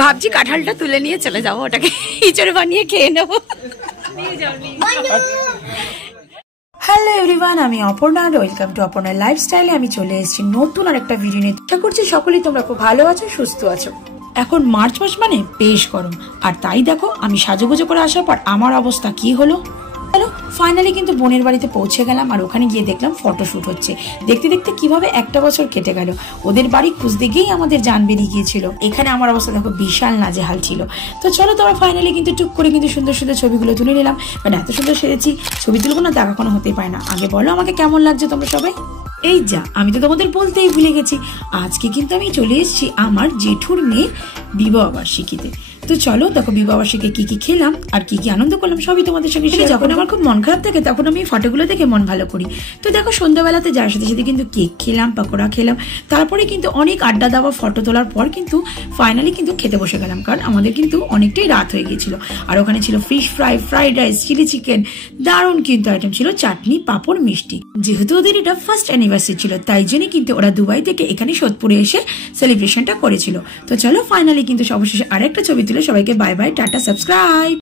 ভাবছি কাঁঠালটা তুলে নিয়ে চলে যাবো, ওটাকে ইঁচড় বানিয়ে খেয়ে নেবো। হ্যালো এভরিওয়ান, আমি অপর্ণা আর ওয়েলকাম টু অপর্ণা লাইফস্টাইলে। আমি চলে এসেছি নতুন আর একটা ভিডিও নিয়ে। আশা করছি সকলেই তোমরা খুব ভালো আছো, সুস্থ আছো। এখন মার্চ মাস মানে বেশ গরম, আর তাই দেখো আমি সাজুগুজো করে আসার পর আমার অবস্থা কি হলো। ফাইনালি কিন্তু বোনের বাড়িতে পৌঁছে গেলাম, আর ওখানে গিয়ে দেখলাম ফটোশুট হচ্ছে। দেখতে দেখতে কিভাবে একটা বছর কেটে গেল। ওদের বাড়ি খুঁজতে গিয়েই আমাদের জান বেরিয়ে গিয়েছিল। এখানে আমার অবস্থা দেখো বিশাল নাজেহাল ছিল। তো চলো তোমরা ফাইনালি কিন্তু টুক করে কিন্তু সুন্দর সুন্দর ছবিগুলো তুলে নিলাম। মানে এত সুন্দর সেরেছি, ছবি তুলবো না দেখা কোনো হতেই পারে না। আগে বলো আমাকে কেমন লাগছে তোমরা সবাই। এই যা, আমি তো তোমাদের বলতেই ভুলে গেছি, আজকে কিন্তু আমি চলে এসেছি আমার জেঠুর মেয়ের বিবাহ বার্ষিকীতে। তো চলো দেখো বিবাহ বার্ষিকীতে কি কি খেলাম আর কি কি আনন্দ করলাম সবই তোমাদের সঙ্গে। যখন আমার খুব মন খারাপ থাকে তখন আমি ফটোগুলো দেখে মন ভালো করি। তো দেখো সন্ধ্যাবেলাতে যার সাথে সাথে কিন্তু কেক খেলাম, পকোড়া খেলাম, তারপরে কিন্তু অনেক আড্ডা দেওয়া, ফটো তোলার পর কিন্তু ফাইনালি কিন্তু খেতে বসে গেলাম, কারণ আমাদের কিন্তু অনেকটাই রাত হয়ে গিয়েছিল। আর ওখানে ছিল fish fry, fried rice, chilli chicken, দারুণ কিন্তু আইটেম ছিল, চাটনি, পাঁপড়, মিষ্টি। যেহেতু ওদের এটা ফার্স্ট অ্যানিভার্সারি ছিল, তাই জন্য কিন্তু ওরা দুবাই থেকে এখানে সোদপুরে এসে সেলিব্রেশনটা করেছিল। তো চলো ফাইনালি কিন্তু অবশেষে আরেকটা ছবি তুলে সবাইকে বাই বাই, টাটা, সাবস্ক্রাইব।